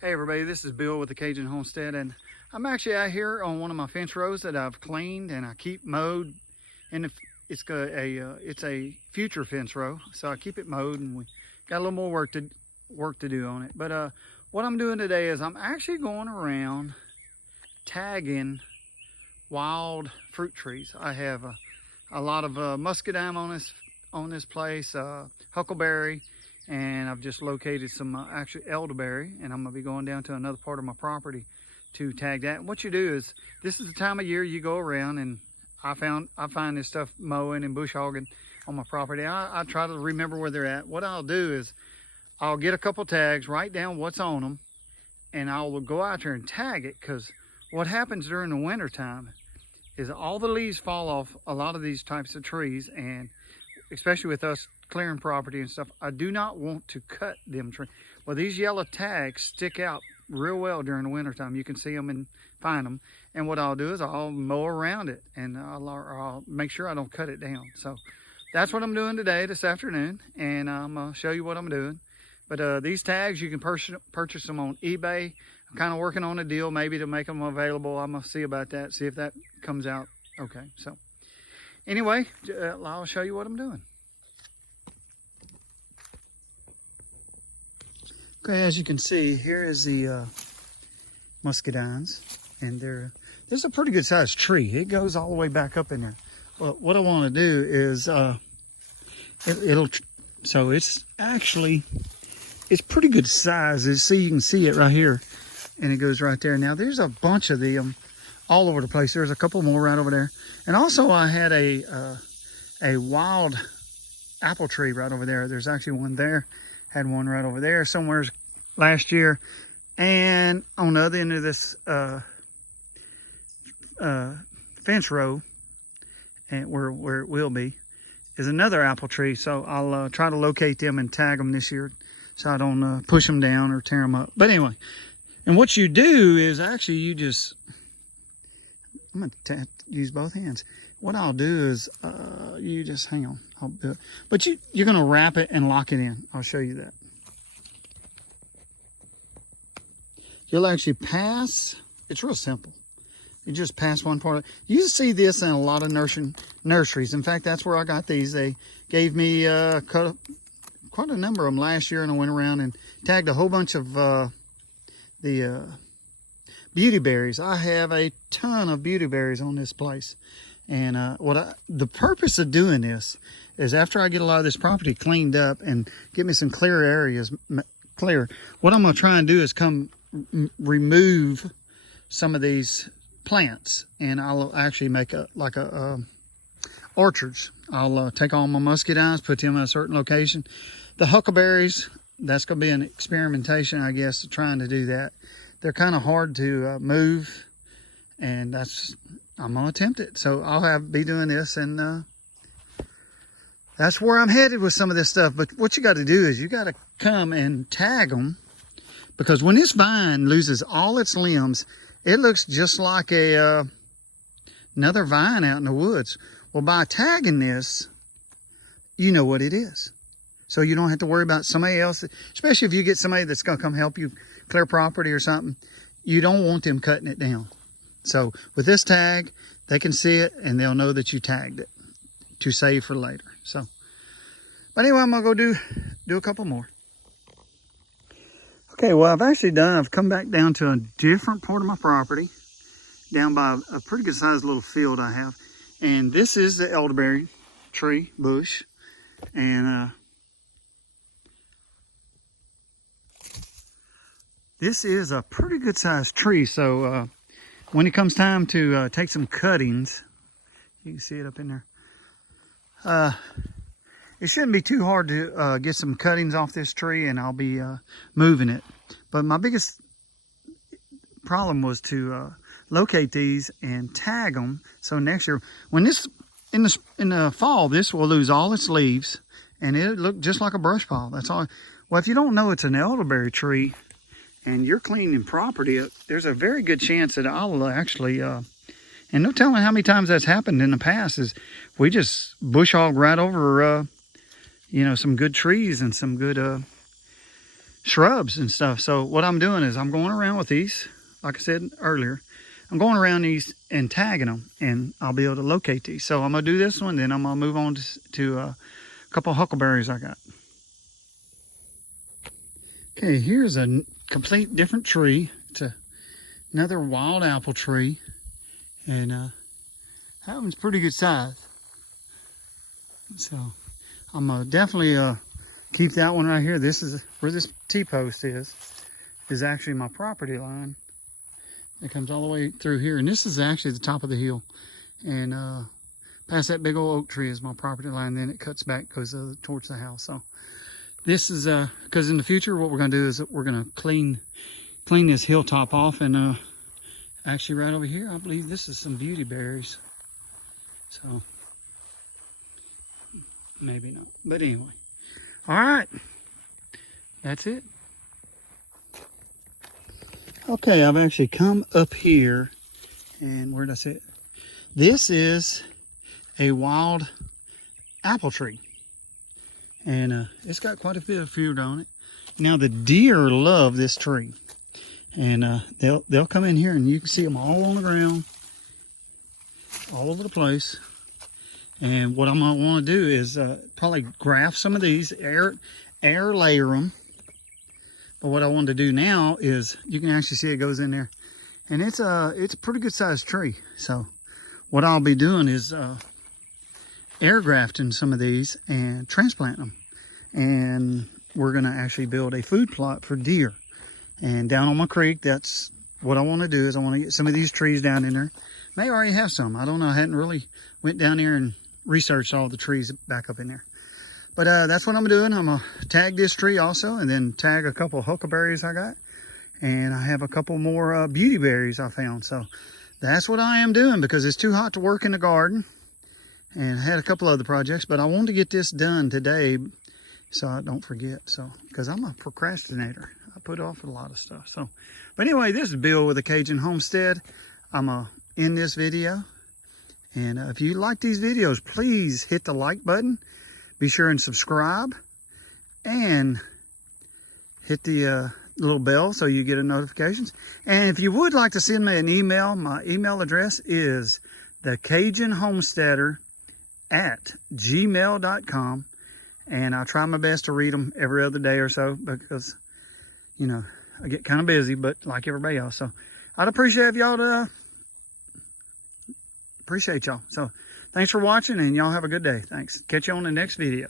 Hey everybody, this is Bill with the Cajun Homestead, and I'm actually out here on one of my fence rows that I've cleaned and I keep mowed. And it's a future fence row, so I keep it mowed, and we got a little more work to do on it. But what I'm doing today is I'm actually going around tagging wild fruit trees. I have a lot of muscadine on this place, huckleberry. And I've just located some actually elderberry, and I'm gonna be going down to another part of my property to tag that. And what you do is, this is the time of year you go around, and I find this stuff mowing and bush hogging on my property. I try to remember where they're at. What I'll do is I'll get a couple tags, write down what's on them, and I will go out there and tag it, because what happens during the winter time is all the leaves fall off a lot of these types of trees, and especially with us clearing property and stuff, I do not want to cut them trees. Well, these yellow tags stick out real well during the winter time. You can see them and find them. And what I'll do is I'll mow around it, and I'll make sure I don't cut it down. So that's what I'm doing today, this afternoon, and I'm gonna show you what I'm doing. But these tags, you can purchase them on eBay. I'm kind of working on a deal maybe to make them available. I'm gonna see about that, see if that comes out okay. So anyway, I'll show you what I'm doing. Okay, as you can see, here is the muscadines, and this is a pretty good sized tree. It goes all the way back up in there. Well, what I want to do is so it's pretty good size. See, you can see it right here, and it goes right there. Now there's a bunch of them all over the place. There's a couple more right over there, and also I had a wild apple tree right over there. There's actually one there. Had one right over there somewhere last year, and on the other end of this fence row, and where it will be, is another apple tree. So I'll try to locate them and tag them this year, so I don't push them down or tear them up. But anyway, and what you do is actually I'm gonna use both hands. What I'll do is you just hang on. I'll do it. But you're gonna wrap it and lock it in. I'll show you that. You'll actually pass. It's real simple. You just pass one part. You see this in a lot of nurseries. In fact, that's where I got these. They gave me quite a number of them last year, and I went around and tagged a whole bunch of the beauty berries. I have a ton of beauty berries on this place. And the purpose of doing this is, after I get a lot of this property cleaned up and get me some clear areas clear, what I'm going to try and do is remove some of these plants, and I'll actually make orchards. I'll take all my muscadines, put them in a certain location. The huckleberries, that's going to be an experimentation, I guess, trying to do that. They're kind of hard to move, and I'm gonna attempt it. So I'll be doing this, and that's where I'm headed with some of this stuff. But what you got to do is you got to come and tag them, because when this vine loses all its limbs, it looks just like another vine out in the woods. Well, by tagging this, you know what it is. So you don't have to worry about somebody else, especially if you get somebody that's gonna come help you clear property or something. You don't want them cutting it down. So with this tag, they can see it, and they'll know that you tagged it to save for later. So, but anyway, I'm gonna go do a couple more. Okay, well, I've come back down to a different part of my property, down by a pretty good sized little field I have. And this is the elderberry tree bush. And this is a pretty good sized tree. So when it comes time to take some cuttings, you can see it up in there. It shouldn't be too hard to get some cuttings off this tree, and I'll be moving it. But my biggest problem was to locate these and tag them. So next year, when in the fall, this will lose all its leaves, and it'll look just like a brush pile. That's all. Well, if you don't know it's an elderberry tree, and you're cleaning property, there's a very good chance that I'll actually, and no telling how many times that's happened in the past, is we just bush hog right over, some good trees and some good shrubs and stuff. So what I'm doing is I'm going around with these, like I said earlier, I'm going around these and tagging them, and I'll be able to locate these. So I'm gonna do this one, then I'm gonna move on to a couple of huckleberries I got. Okay, here's a complete different tree. It's another wild apple tree, and that one's pretty good size. So I'm gonna definitely keep that one right here. This is where this T-post is actually my property line. It comes all the way through here, and this is actually the top of the hill. And past that big old oak tree is my property line. Then it cuts back, goes towards the house. So this is because in the future, what we're gonna do is that we're gonna clean this hilltop off, and actually right over here, I believe this is some beauty berries. So maybe not, but anyway. All right, that's it. Okay, I've actually come up here, and where did I say it? This is a wild apple tree, and it's got quite a bit of fruit on it. Now the deer love this tree, and they'll come in here, and you can see them all on the ground, all over the place. And what I'm gonna want to do is probably graft some of these, air layer them. But what I want to do now is, you can actually see it goes in there, and it's a pretty good sized tree. So what I'll be doing is air grafting some of these and transplanting them, and we're gonna actually build a food plot for deer. And down on my creek, that's what I want to do, is I want to get some of these trees down in there. May already have some, I don't know. I hadn't really went down there and researched all the trees back up in there. But that's what I'm doing. I'm gonna tag this tree also, and then tag a couple of huckleberries I got. And I have a couple more beauty berries I found. So that's what I am doing, because it's too hot to work in the garden. And I had a couple other projects, but I wanted to get this done today so I don't forget. So, because I'm a procrastinator. I put off a lot of stuff. So, but anyway, this is Bill with the Cajun Homestead. I'm gonna end this video. And if you like these videos, please hit the like button. Be sure and subscribe, and hit the little bell so you get the notifications. And if you would like to send me an email, my email address is thecajunhomesteader@gmail.com. And I try my best to read them every other day or so, because, you know, I get kind of busy, but like everybody else. So I'd appreciate y'all to appreciate y'all. So thanks for watching, and y'all have a good day. Thanks. Catch you on the next video.